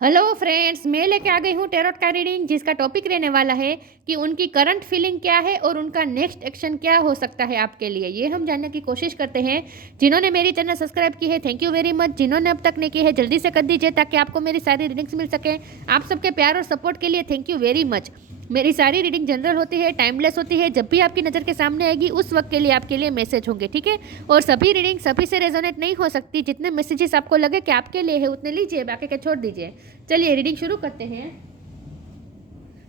Hello friends, मैं लेके आ गई हूँ टैरोट का रीडिंग, जिसका टॉपिक रहने वाला है कि उनकी करंट फीलिंग क्या है और उनका नेक्स्ट एक्शन क्या हो सकता है आपके लिए। ये हम जानने की कोशिश करते हैं। जिन्होंने मेरी चैनल सब्सक्राइब की है, थैंक यू वेरी मच। जिन्होंने अब तक नहीं की है, जल्दी से कर दीजिए ताकि आपको मेरी सारी रीडिंग्स मिल सकें। आप सबके प्यार और सपोर्ट के लिए थैंक यू वेरी मच। मेरी सारी रीडिंग जनरल होती है, टाइमलेस होती है। जब भी आपकी नज़र के सामने आएगी उस वक्त के लिए आपके लिए मैसेज होंगे, ठीक है। और सभी रीडिंग सभी से रेजोनेट नहीं हो सकती। जितने मैसेजेस आपको लगे कि आपके लिए है उतने लीजिए, बाकी के छोड़ दीजिए। चलिए रीडिंग शुरू करते हैं।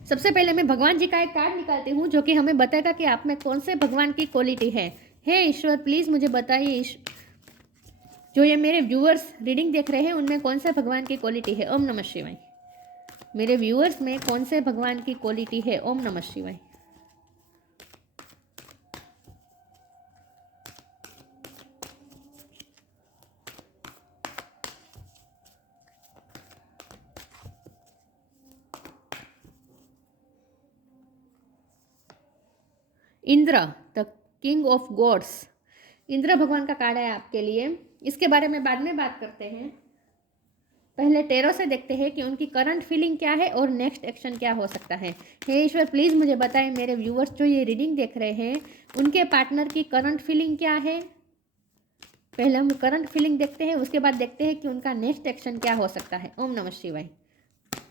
सबसे पहले मैं भगवान जी का एक कार्ड निकालती हूँ जो कि हमें बताएगा कि आप में कौन से भगवान की क्वालिटी है। हे ईश्वर, प्लीज मुझे बताइए जो ये मेरे व्यूअर्स रीडिंग देख रहे हैं उनमें कौन से भगवान की क्वालिटी है। ओम नमः शिवाय। मेरे व्यूअर्स में कौन से भगवान की क्वालिटी है। ओम नमः शिवाय। Indra, the king of gods. Indra भगवान का कार्ड है आपके लिए। इसके बारे में बाद में बात करते हैं। पहले टेरो से देखते हैं कि उनकी करंट फीलिंग क्या है और नेक्स्ट एक्शन क्या हो सकता है। हे ईश्वर, प्लीज मुझे बताएं मेरे व्यूअर्स जो ये रीडिंग देख रहे हैं उनके पार्टनर की करंट फीलिंग क्या है। पहले हम करंट फीलिंग देखते हैं, उसके बाद देखते हैं कि उनका नेक्स्ट एक्शन क्या हो सकता है। ओम नमः शिवाय।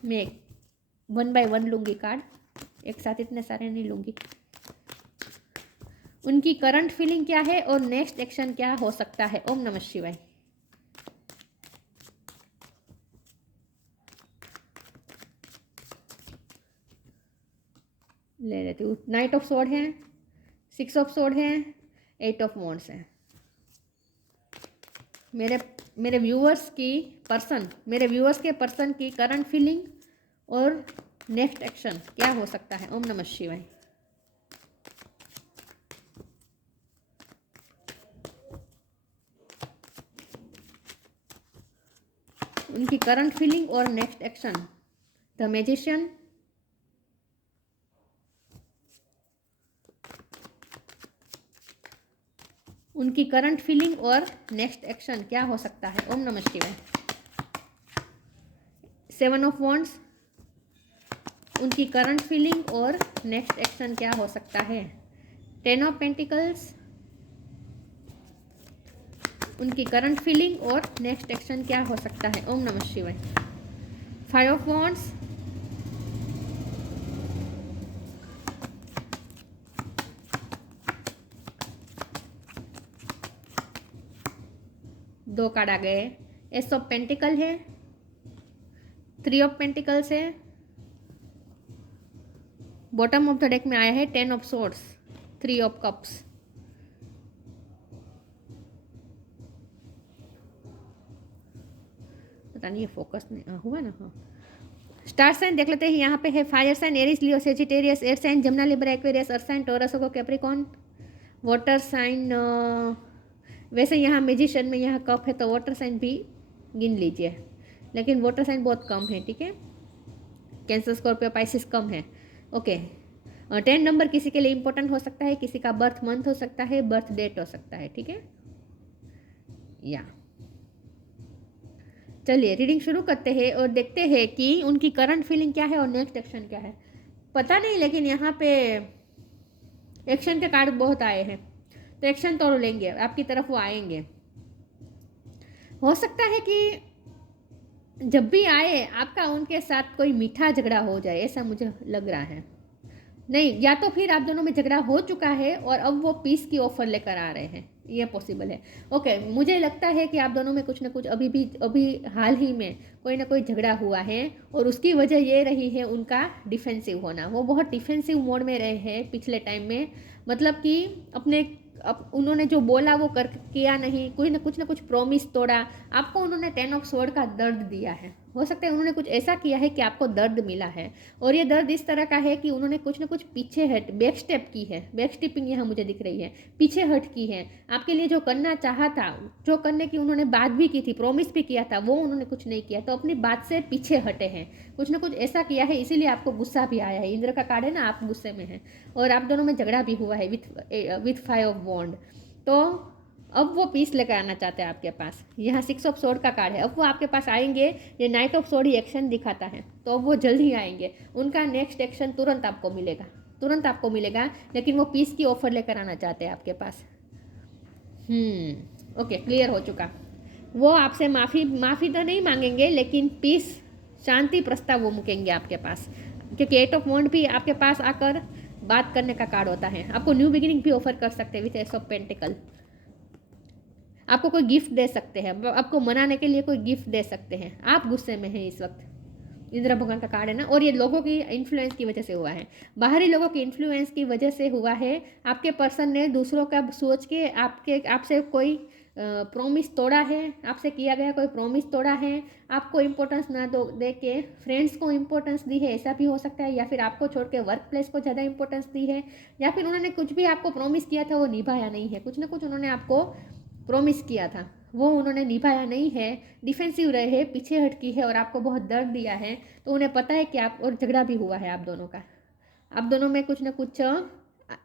मैं 1 बाय 1 लूंगी कार्ड, एक साथ इतने सारे नहीं लूंगी। उनकी करंट फीलिंग क्या है और नेक्स्ट एक्शन क्या हो सकता है। ओम नमः शिवाय। ले लेती हूँ। नाइट ऑफ सोर्ड है, 6 ऑफ सोर्ड है, 8 ऑफ वॉन्ड्स है। मेरे व्यूअर्स के पर्सन की करंट फीलिंग और नेक्स्ट एक्शन क्या हो सकता है। ओम नमः शिवाय। उनकी करंट फीलिंग और नेक्स्ट एक्शन। द मैजिशियन, उनकी करंट फीलिंग और नेक्स्ट एक्शन क्या हो सकता है। ओम नमः शिवाय। 7 ऑफ वॉन्ड्स, उनकी करंट फीलिंग और नेक्स्ट एक्शन क्या हो सकता है। 10 ऑफ पेंटिकल्स, उनकी करंट फीलिंग और नेक्स्ट एक्शन क्या हो सकता है। ओम नमः शिवाय। 5 ऑफ वॉन्ड्स, दो कार्ड आ गए। एस ऑफ पेंटिकल है, 3 ऑफ पेंटिकल्स है। बॉटम ऑफ द डेक में आया है 10 ऑफ सोर्ड्स, 3 ऑफ कप्स। पता नहीं ये फोकस नहीं हुआ ना। हाँ, स्टार साइन देख लेते हैं। यहाँ पे है fire sign Aries Leo Sagittarius, air sign Gemini Libra Aquarius, earth sign Taurus को कैप्रिकॉन, वाटर साइन। वैसे यहाँ मैजिशियन में यहाँ कप है तो वाटर साइन भी गिन लीजिए, लेकिन वाटर साइन बहुत कम है, ठीक है। कैंसर, स्कॉर्पियो, पाइसिस कम है। ओके। 10 नंबर किसी के लिए इंपॉर्टेंट हो सकता है, किसी का बर्थ मंथ हो सकता है, बर्थ डेट हो सकता है, ठीक है। या चलिए रीडिंग शुरू करते हैं और देखते हैं कि उनकी करंट फीलिंग क्या है और नेक्स्ट एक्शन क्या है। पता नहीं, लेकिन यहाँ पे एक्शन के कार्ड बहुत आए हैं तो एक्शन तो लेंगे, आपकी तरफ वो आएंगे। हो सकता है कि जब भी आए आपका उनके साथ कोई मीठा झगड़ा हो जाए, ऐसा मुझे लग रहा है। नहीं, या तो फिर आप दोनों में झगड़ा हो चुका है और अब वो पीस की ऑफर लेकर आ रहे हैं, ये पॉसिबल है। ओके, मुझे लगता है कि आप दोनों में कुछ ना कुछ अभी हाल ही में कोई ना कोई झगड़ा हुआ है और उसकी वजह ये रही है उनका डिफेंसिव होना। वो बहुत डिफेंसिव मोड में रहे हैं पिछले टाइम में, मतलब कि उन्होंने जो बोला वो किया नहीं, कुछ ना कुछ प्रॉमिस तोड़ा। आपको उन्होंने 10 ऑफ स्वॉर्ड का दर्द दिया है। हो सकता है उन्होंने कुछ ऐसा किया है कि आपको दर्द मिला है, और ये दर्द इस तरह का है कि उन्होंने कुछ ना कुछ पीछे हट बैक स्टेप की है। बैक स्टेपिंग यहाँ मुझे दिख रही है, पीछे हट की है। आपके लिए जो करना चाहा था, जो करने की उन्होंने बात भी की थी, प्रॉमिस भी किया था, वो उन्होंने कुछ नहीं किया, तो अपनी बात से पीछे हटे हैं। कुछ ना कुछ ऐसा किया है, इसीलिए आपको गुस्सा भी आया है। इंद्र का कार्ड है ना, आप गुस्से में हैं और आप दोनों में झगड़ा भी हुआ है विथ 5 ऑफ वॉन्ड। तो अब वो पीस लेकर आना चाहते हैं आपके पास। यहाँ 6 ऑफ सोर्ड का कार्ड है, अब वो आपके पास आएंगे। ये night of sword he action दिखाता है, तो अब वो जल्द ही आएंगे। उनका नेक्स्ट एक्शन तुरंत आपको मिलेगा, तुरंत आपको मिलेगा, लेकिन वो पीस की ऑफर लेकर आना चाहते हैं आपके पास। ओके, क्लियर हो चुका। वो आपसे माफ़ी तो नहीं मांगेंगे, लेकिन पीस, शांति प्रस्ताव वो मुकेंगे आपके पास, क्योंकि 8 ऑफ वॉन्ड भी आपके पास आकर बात करने का कार्ड होता है। आपको न्यू बिगिनिंग भी ऑफर कर सकते हैं विथ एस ऑफ पेंटिकल। आपको कोई गिफ्ट दे सकते हैं, आपको मनाने के लिए कोई गिफ्ट दे सकते हैं। आप गुस्से में हैं इस वक्त, इंदिरा भगवान का कार्ड है ना, और ये लोगों की इन्फ्लुएंस की वजह से हुआ है, बाहरी लोगों की इन्फ्लुएंस की वजह से हुआ है। आपके पर्सन ने दूसरों का सोच के आपसे कोई प्रॉमिस तोड़ा है, आपसे किया गया कोई प्रॉमिस तोड़ा है, आपको इम्पोर्टेंस ना दे के फ्रेंड्स को इम्पोर्टेंस दी है, ऐसा भी हो सकता है। या फिर आपको छोड़ के वर्क प्लेस को ज़्यादा इंपॉर्टेंस दी है, या फिर उन्होंने कुछ भी आपको प्रॉमिस किया था वो निभाया नहीं है। कुछ ना कुछ उन्होंने आपको प्रॉमिस किया था, वो उन्होंने निभाया नहीं है, डिफेंसिव रहे, पीछे हटकी है और आपको बहुत दर्द दिया है। तो उन्हें पता है कि आप, और झगड़ा भी हुआ है आप दोनों का, आप दोनों में कुछ ना कुछ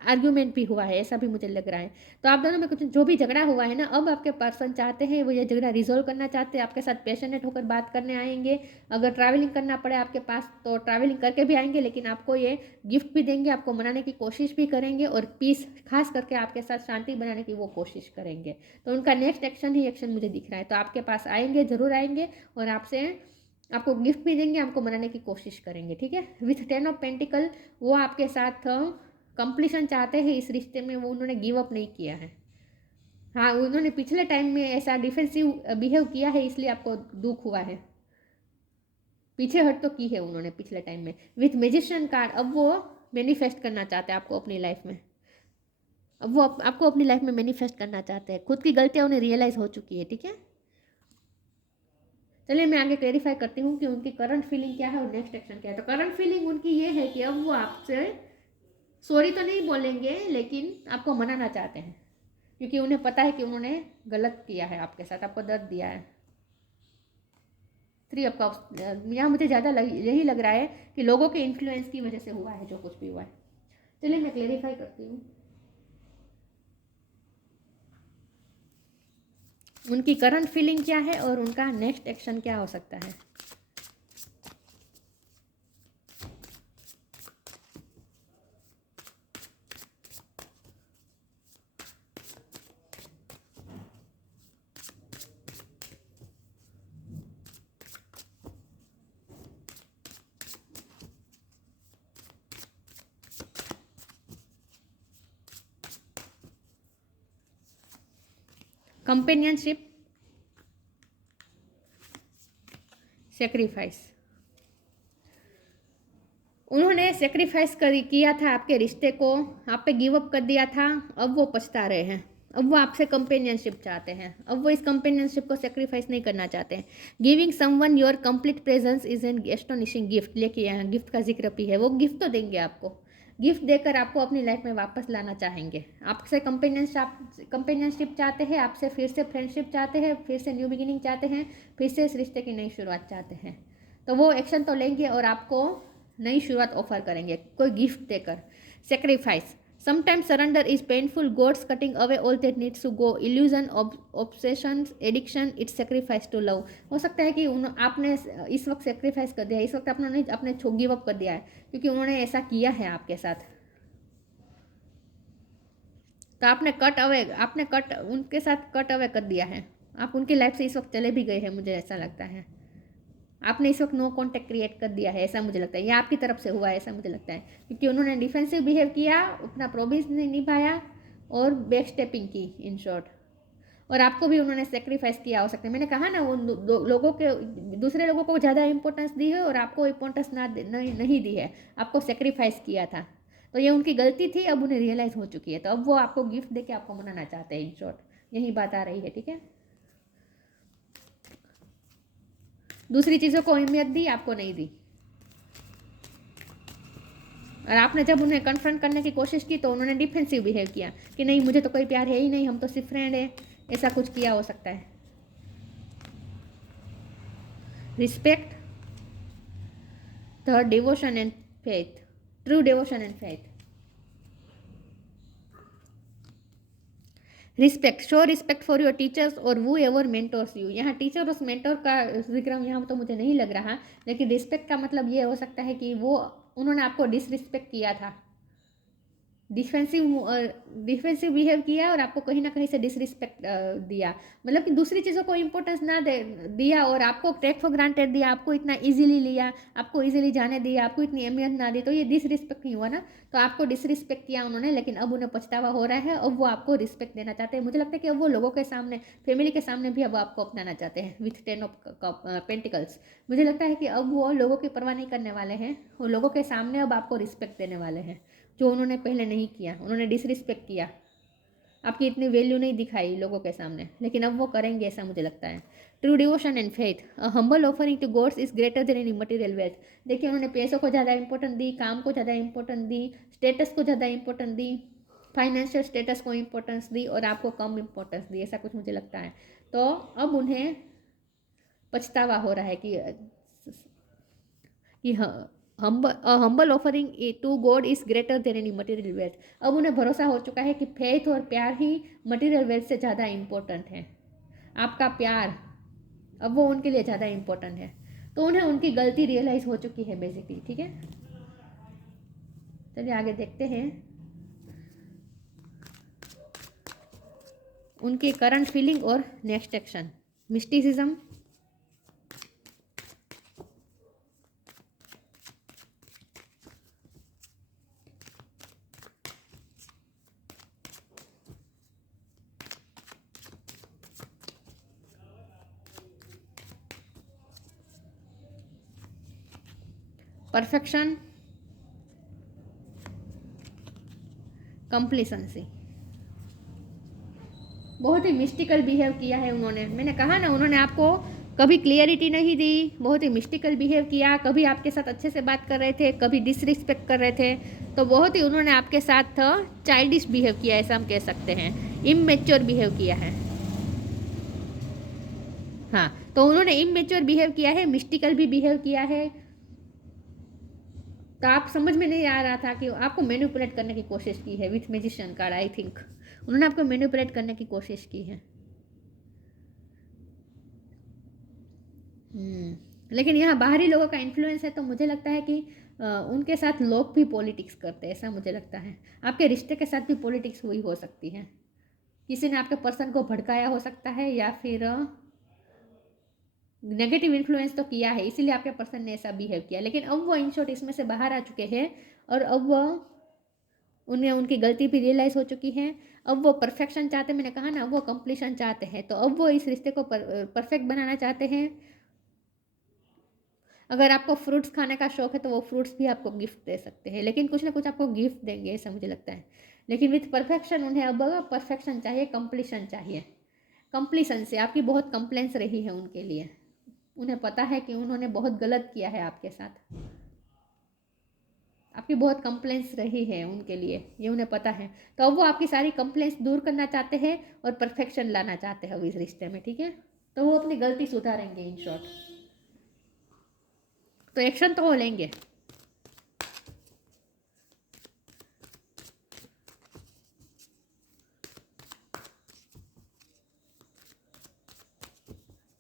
आर्ग्यूमेंट भी हुआ है, ऐसा भी मुझे लग रहा है। तो आप दोनों में कुछ जो भी झगड़ा हुआ है ना, अब आपके पर्सन चाहते हैं, वो ये झगड़ा रिजोल्व करना चाहते हैं, आपके साथ पैशनेट होकर बात करने आएंगे। अगर ट्रैवलिंग करना पड़े आपके पास तो ट्रैवलिंग करके भी आएंगे, लेकिन आपको ये गिफ्ट भी देंगे, आपको मनाने की कोशिश भी करेंगे, और पीस खास करके आपके साथ शांति बनाने की वो कोशिश करेंगे। तो उनका नेक्स्ट एक्शन ही एक्शन मुझे दिख रहा है। तो आपके पास आएंगे, जरूर आएंगे, और आपको गिफ्ट भी देंगे, आपको मनाने की कोशिश करेंगे, ठीक है। विथ 10 ऑफ पेंटिकल वो आपके साथ कंप्लीशन चाहते हैं इस रिश्ते में, वो उन्होंने गिव अप नहीं किया है। हाँ, उन्होंने पिछले टाइम में ऐसा डिफेंसिव बिहेव किया है, इसलिए आपको दुख हुआ है। पीछे हट तो की है उन्होंने पिछले टाइम में। विथ मैजिशियन कार्ड अब वो मैनिफेस्ट करना चाहते हैं आपको अपनी लाइफ में। अब वो आपको अपनी लाइफ में मैनिफेस्ट करना चाहते हैं, खुद की गलतियाँ उन्हें रियलाइज हो चुकी है, ठीक है। चलिए मैं आगे क्लेरिफाई करती हूँ कि उनकी करंट फीलिंग क्या है और नेक्स्ट एक्शन क्या है। तो करंट फीलिंग उनकी ये है कि अब वो आपसे सॉरी तो नहीं बोलेंगे, लेकिन आपको मनाना चाहते हैं, क्योंकि उन्हें पता है कि उन्होंने गलत किया है आपके साथ, आपको दर्द दिया है। 3 ऑफ कप्स, यहाँ मुझे ज़्यादा यही लग रहा है कि लोगों के इन्फ्लुएंस की वजह से हुआ है जो कुछ भी हुआ है। चलिए मैं क्लेरिफाई करती हूँ उनकी करंट फीलिंग क्या है और उनका नेक्स्ट एक्शन क्या हो सकता है। कंपेनियनशिप, सेक्रीफाइस, उन्होंने सेक्रीफाइस किया था आपके रिश्ते को, आप पे गिव अप कर दिया था, अब वो पछता रहे हैं। अब वो आपसे कंपेनियनशिप चाहते हैं, अब वो इस कंपेनियनशिप को सेक्रीफाइस नहीं करना चाहते हैं। Giving someone your complete presence is an astonishing gift, लेके यहाँ गिफ्ट का जिक्र भी है, वो गिफ्ट तो देंगे आपको, गिफ्ट देकर आपको अपनी लाइफ में वापस लाना चाहेंगे। आपसे कंपेनियनशिप चाहते हैं, आपसे फिर से फ्रेंडशिप चाहते हैं, फिर से न्यू बिगिनिंग चाहते हैं, फिर से इस रिश्ते की नई शुरुआत चाहते हैं। तो वो एक्शन तो लेंगे और आपको नई शुरुआत ऑफर करेंगे कोई गिफ्ट देकर। Sacrifice, sometimes surrender is painful, God's cutting away all that needs to go, illusion, obsession, addiction, it's sacrifice to love. हो सकता है कि आपने इस वक्त सेक्रीफाइस कर दिया है, इस वक्त आपने गिव अप कर दिया है, क्योंकि उन्होंने ऐसा किया है आपके साथ। तो आपने उनके साथ कट अवे कर दिया है, आप उनकी लाइफ से इस वक्त चले भी गए हैं, मुझे ऐसा लगता है। आपने इस वक्त नो कॉन्टेक्ट क्रिएट कर दिया है, ऐसा मुझे लगता है, या आपकी तरफ से हुआ है ऐसा मुझे लगता है, क्योंकि उन्होंने डिफेंसिव बिहेव किया, अपना प्रोमिस नहीं निभाया और बैक स्टेपिंग की इन शॉर्ट। और आपको भी उन्होंने सेक्रीफाइस किया हो सकता है। मैंने कहा ना, वो दूसरे लोगों को ज़्यादा इंपॉर्टेंस दी है और आपको इंपॉर्टेंस नहीं दी है, आपको सेक्रीफाइस किया था। तो ये उनकी गलती थी, अब उन्हें रियलाइज़ हो चुकी है, तो अब वो आपको गिफ्ट देके आपको मनाना चाहते हैं इन शॉर्ट, यही बात आ रही है, ठीक है। दूसरी चीज़ों को अहमियत दी, आपको नहीं दी, और आपने जब उन्हें कन्फ्रंट करने की कोशिश की तो उन्होंने डिफेंसिव बिहेव किया कि नहीं, मुझे तो कोई प्यार है ही नहीं, हम तो सिर्फ फ्रेंड है, ऐसा कुछ किया हो सकता है। Respect, third devotion and faith, true devotion and faith. Respect, show respect for your teachers और वो एवर मेंटोर्स यू। यहाँ टीचर और मेंटोर का जिक्र यहाँ तो मुझे नहीं लग रहा, लेकिन रिस्पेक्ट का मतलब ये हो सकता है कि वो उन्होंने आपको डिसरिस्पेक्ट किया था, डिफेंसिव बिहेव किया और आपको कहीं ना कहीं से डिसरिस्पेक्ट दिया, मतलब कि दूसरी चीज़ों को इंपॉर्टेंस ना दे दिया और आपको टेक फॉर ग्रांटेड दिया, आपको इतना इजीली लिया, आपको इजीली जाने दिया, आपको इतनी अहमियत ना दी, तो ये डिसरिस्पेक्ट नहीं हुआ ना। तो आपको डिसरिस्पेक्ट किया उन्होंने, लेकिन अब उन्हें पछतावा हो रहा है, अब वो आपको रिस्पेक्ट देना चाहते हैं। मुझे लगता है कि अब वो लोगों के सामने, फैमिली के सामने भी अब आपको अपनाना चाहते हैं विथ 10 ऑफ पेंटिकल्स। मुझे लगता है कि अब वो लोगों की परवाह नहीं करने वाले हैं, वो लोगों के सामने अब आपको रिस्पेक्ट देने वाले हैं, जो उन्होंने पहले नहीं किया। उन्होंने डिसरिस्पेक्ट किया, आपकी इतनी वैल्यू नहीं दिखाई लोगों के सामने, लेकिन अब वो करेंगे ऐसा मुझे लगता है। True devotion and faith, a humble offering to gods is greater than any material wealth. देखिए उन्होंने पैसों को ज़्यादा इंपॉर्टेंट दी, काम को ज़्यादा इंपॉर्टेंट दी, स्टेटस को ज़्यादा इंपॉर्टेंट दी, फाइनेंशियल स्टेटस को इंपॉर्टेंस दी और आपको कम इंपॉर्टेंस दी, ऐसा कुछ मुझे लगता है। तो अब उन्हें पछतावा हो रहा है कि humble offering to God is greater than any material wealth. अब उन्हें भरोसा हो चुका है कि फेथ और प्यार ही मटेरियल वेल्थ से ज़्यादा इम्पोर्टेंट है। आपका प्यार अब वो उनके लिए ज़्यादा इम्पोर्टेंट है, तो उन्हें उनकी गलती रियलाइज़ हो चुकी है बेसिकली। ठीक है, चलिए आगे देखते हैं उनकी करंट फीलिंग और next action. Mysticism, perfection, complacency. बहुत ही मिस्टिकल बिहेव किया है उन्होंने, मैंने कहा ना उन्होंने आपको कभी क्लियरिटी नहीं दी, बहुत ही मिस्टिकल बिहेव किया, कभी आपके साथ अच्छे से बात कर रहे थे, कभी डिसरिस्पेक्ट कर रहे थे, तो बहुत ही उन्होंने आपके साथ चाइल्डिश बिहेव किया, ऐसा हम कह सकते हैं, इममेच्योर बिहेव किया है। हाँ, तो उन्होंने इममेच्योर बिहेव किया है, मिस्टिकल भी बिहेव किया है। तो आप समझ में नहीं आ रहा था कि आपको मैनिपुलेट करने की कोशिश की है with magician card. I think उन्होंने आपको मैनिपुलेट करने की कोशिश की है। लेकिन यहाँ बाहरी लोगों का इन्फ्लुएंस है, तो मुझे लगता है कि उनके साथ लोग भी पॉलिटिक्स करते हैं, ऐसा मुझे लगता है। आपके रिश्ते के साथ भी पॉलिटिक्स हुई हो सकती है, किसी ने आपके पर्सन को भड़काया हो सकता है, या फिर नेगेटिव इन्फ्लुएंस तो किया है, इसीलिए आपके पर्सन ने ऐसा बिहेव किया। लेकिन अब वो इन शॉर्ट इसमें से बाहर आ चुके हैं और अब वो उन्हें उनकी गलती भी रियलाइज़ हो चुकी है। अब वो परफेक्शन चाहते हैं, मैंने कहा ना, वो कंप्लीशन चाहते हैं, तो अब वो इस रिश्ते को परफेक्ट बनाना चाहते हैं। अगर आपको फ्रूट्स खाने का शौक है तो वो फ्रूट्स भी आपको गिफ्ट दे सकते हैं, लेकिन कुछ ना कुछ आपको गिफ्ट देंगे, ऐसा मुझे लगता है। लेकिन विथ परफेक्शन, उन्हें अब परफेक्शन चाहिए, कंप्लीशन चाहिए। कंप्लीशन से आपकी बहुत कंप्लेंट्स रही है उनके लिए, उन्हें पता है कि उन्होंने बहुत गलत किया है आपके साथ, आपकी बहुत कंप्लेंट्स रही है उनके लिए, ये उन्हें पता है। तो अब वो आपकी सारी कंप्लेंट्स दूर करना चाहते हैं और परफेक्शन लाना चाहते हैं इस रिश्ते में। ठीक है, तो वो अपनी गलती सुधारेंगे इन शॉर्ट, तो एक्शन तो वो लेंगे।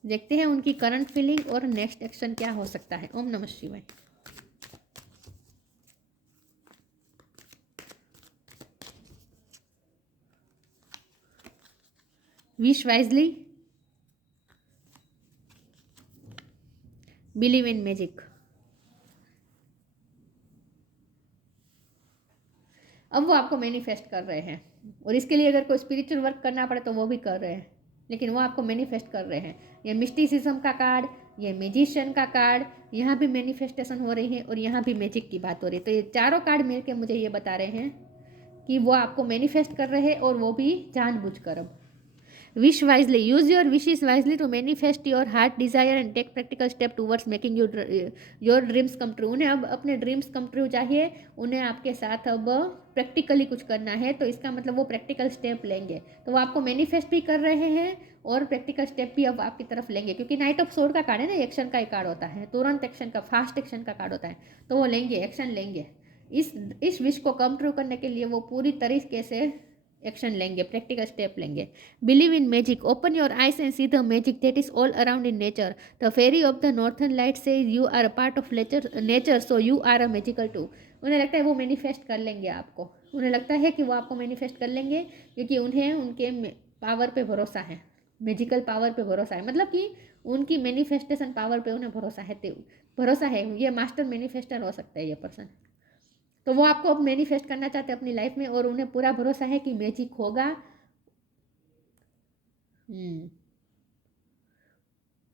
देखते हैं उनकी करंट फीलिंग और नेक्स्ट एक्शन क्या हो सकता है। ओम नमः शिवाय। Wish wisely, believe in magic. अब वो आपको मैनिफेस्ट कर रहे हैं, और इसके लिए अगर कोई स्पिरिचुअल वर्क करना पड़े तो वो भी कर रहे हैं, लेकिन वो आपको मैनिफेस्ट कर रहे हैं। ये मिस्टिसिज्म का कार्ड, ये मैजिशियन का कार्ड, यहाँ भी मैनिफेस्टेशन हो रही है और यहाँ भी मैजिक की बात हो रही है। तो ये चारों कार्ड मिलके मुझे ये बता रहे हैं कि वो आपको मैनिफेस्ट कर रहे हैं, और वो भी जानबूझकर। अब wish wisely, use your wishes wisely to manifest your heart desire and take practical step towards making your dreams come true. उन्हें अब अपने ड्रीम्स कम ट्रू चाहिए, उन्हें आपके साथ अब प्रैक्टिकली कुछ करना है, तो इसका मतलब वो प्रैक्टिकल स्टेप लेंगे। तो वो आपको मैनिफेस्ट भी कर रहे हैं और प्रैक्टिकल स्टेप भी अब आपकी तरफ लेंगे, क्योंकि नाइट ऑफ सोर्ड का कार्ड है ना, एक्शन का एक कार्ड होता है, तुरंत एक्शन का, फास्ट एक्शन का कार्ड होता है, तो वो लेंगे, एक्शन लेंगे। इस विश को कम ट्रू करने के लिए वो पूरी तरीके से एक्शन लेंगे, प्रैक्टिकल स्टेप लेंगे। Believe in magic, open your eyes and see the magic that is all around in nature. The fairy of the northern light से you are a part of nature so you are a magical too. उन्हें लगता है वो manifest कर लेंगे आपको, उन्हें लगता है कि वो आपको मैनिफेस्ट कर लेंगे, क्योंकि उन्हें उनके पावर पे भरोसा है, मैजिकल पावर पे भरोसा है, मतलब कि उनकी मैनिफेस्टेशन पावर पे उन्हें भरोसा है। ये मास्टर मैनिफेस्टर हो सकता है ये पर्सन। तो वो आपको अब मैनिफेस्ट करना चाहते हैं अपनी लाइफ में, और उन्हें पूरा भरोसा है कि मैजिक होगा।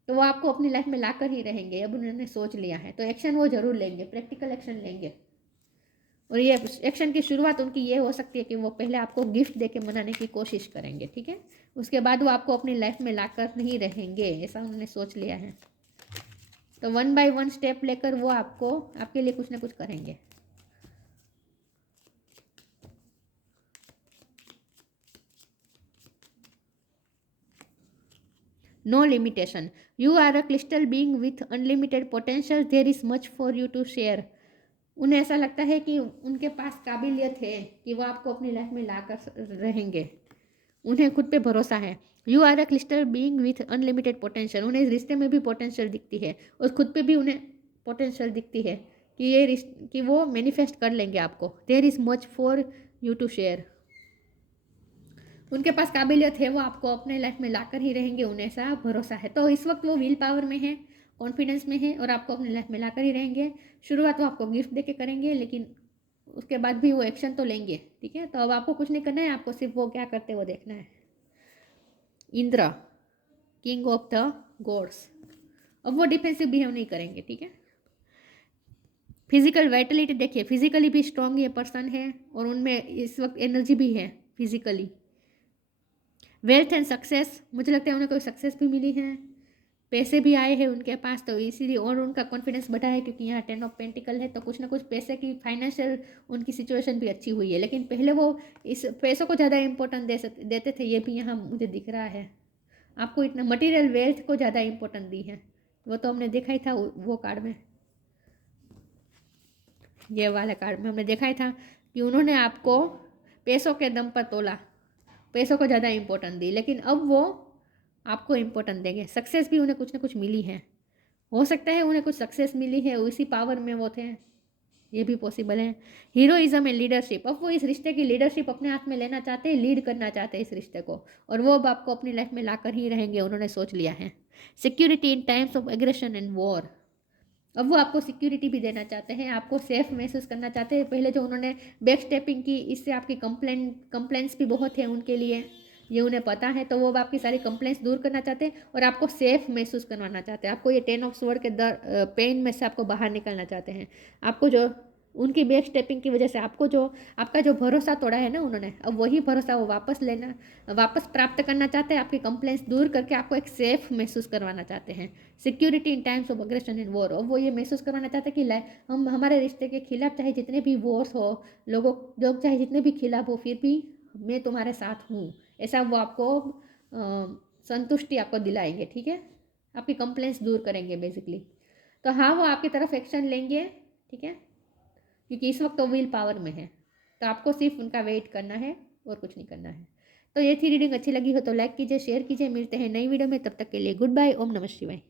तो वो आपको अपनी लाइफ में लाकर ही रहेंगे, अब उन्होंने सोच लिया है। तो एक्शन वो जरूर लेंगे, प्रैक्टिकल एक्शन लेंगे। और ये एक्शन की शुरुआत उनकी ये हो सकती है कि वो पहले आपको गिफ्ट देके मनाने की कोशिश करेंगे, ठीक है। उसके बाद वो आपको अपनी लाइफ में लाकर नहीं रहेंगे, ऐसा उन्होंने सोच लिया है। तो 1 बाय 1 स्टेप लेकर वो आपको आपके लिए कुछ ना कुछ करेंगे। No limitation, you are a crystal being with unlimited potential, there is much for you to share. उन्हें ऐसा लगता है कि उनके पास काबिलियत है कि वो आपको अपनी लाइफ में लाकर रहेंगे, उन्हें खुद पे भरोसा है। You are a crystal being with unlimited potential, उन्हें इस रिश्ते में भी पोटेंशियल दिखती है और खुद पे भी उन्हें पोटेंशियल दिखती है कि वो मैनिफेस्ट कर लेंगे आपको। There is much for you to share, उनके पास काबिलियत है, वो आपको अपने लाइफ में लाकर ही रहेंगे, उन्हें ऐसा भरोसा है। तो इस वक्त वो विल पावर में है, कॉन्फिडेंस में है, और आपको अपने लाइफ में लाकर ही रहेंगे। शुरुआत वो आपको गिफ्ट देके करेंगे, लेकिन उसके बाद भी वो एक्शन तो लेंगे, ठीक है। तो अब आपको कुछ नहीं करना है, आपको सिर्फ वो क्या करते हैं वो देखना है। Indra, king of the gods, अब वो डिफेंसिव बिहेव नहीं करेंगे, ठीक है। फिजिकल वाइटलिटी देखिए, फिजिकली भी स्ट्रांग ये पर्सन है, और उनमें इस वक्त एनर्जी भी है फिजिकली। वेल्थ एंड सक्सेस, मुझे लगता है उन्हें कोई सक्सेस भी मिली है, पैसे भी आए हैं उनके पास, तो इसीलिए और उनका कॉन्फिडेंस बढ़ा है, क्योंकि यहाँ 10 ऑफ पेंटिकल है। तो कुछ ना कुछ पैसे की फाइनेंशियल उनकी सिचुएशन भी अच्छी हुई है, लेकिन पहले वो इस पैसों को ज़्यादा इंपॉर्टेंट देते थे, ये भी यहाँ मुझे दिख रहा है। आपको इतना मटेरियल वेल्थ को ज़्यादा इंपॉर्टेंट दी है, वो तो हमने देखा ही था वो कार्ड में, ये वाले कार्ड में हमने देखा ही था कि उन्होंने आपको पैसों के दम पर तोला, पैसों को ज़्यादा इंपॉर्टेंट दी, लेकिन अब वो आपको इंपॉर्टेंट देंगे। सक्सेस भी उन्हें कुछ ना कुछ मिली है, हो सकता है उन्हें कुछ सक्सेस मिली है, उसी पावर में वो थे, ये भी पॉसिबल है। हीरोइज्म एंड लीडरशिप, अब वो इस रिश्ते की लीडरशिप अपने हाथ में लेना चाहते हैं, लीड करना चाहते हैं इस रिश्ते को, और वो अब आपको अपनी लाइफ में लाकर ही रहेंगे, उन्होंने सोच लिया है। Security in times of aggression and war, अब वो आपको सिक्योरिटी भी देना चाहते हैं, आपको सेफ महसूस करना चाहते हैं। पहले जो उन्होंने बैक स्टेपिंग की, इससे आपकी कंप्लेंट्स भी बहुत है उनके लिए, ये उन्हें पता है। तो वो आपकी सारी कंप्लेंट्स दूर करना चाहते हैं और आपको सेफ महसूस करवाना चाहते हैं। आपको ये 10 ऑफ स्वॉर्ड के पेन में से आपको बाहर निकलना चाहते हैं। आपको जो उनकी बैक स्टेपिंग की वजह से आपका जो भरोसा तोड़ा है ना उन्होंने, अब वही भरोसा वो वापस प्राप्त करना चाहते हैं। आपकी कंप्लेंट्स दूर करके आपको एक सेफ महसूस करवाना चाहते हैं। Security in times of aggression and war, और वो ये महसूस करवाना चाहते हैं कि हम हमारे रिश्ते के खिलाफ चाहे जितने भी वॉर्स हो, लोग चाहे जितने भी खिलाफ हो, फिर भी मैं तुम्हारे साथ हूँ, ऐसा वो आपको संतुष्टि आपको दिलाएंगे, ठीक है। आपकी कंप्लेंट्स दूर करेंगे बेसिकली। तो हाँ, वो आपकी तरफ एक्शन लेंगे, ठीक है, क्योंकि इस वक्त वो विल पावर में है। तो आपको सिर्फ उनका वेट करना है और कुछ नहीं करना है। तो ये थी रीडिंग, अच्छी लगी हो तो लाइक कीजिए, शेयर कीजिए। मिलते हैं नई वीडियो में, तब तक के लिए गुड बाय, ओम नमः शिवाय।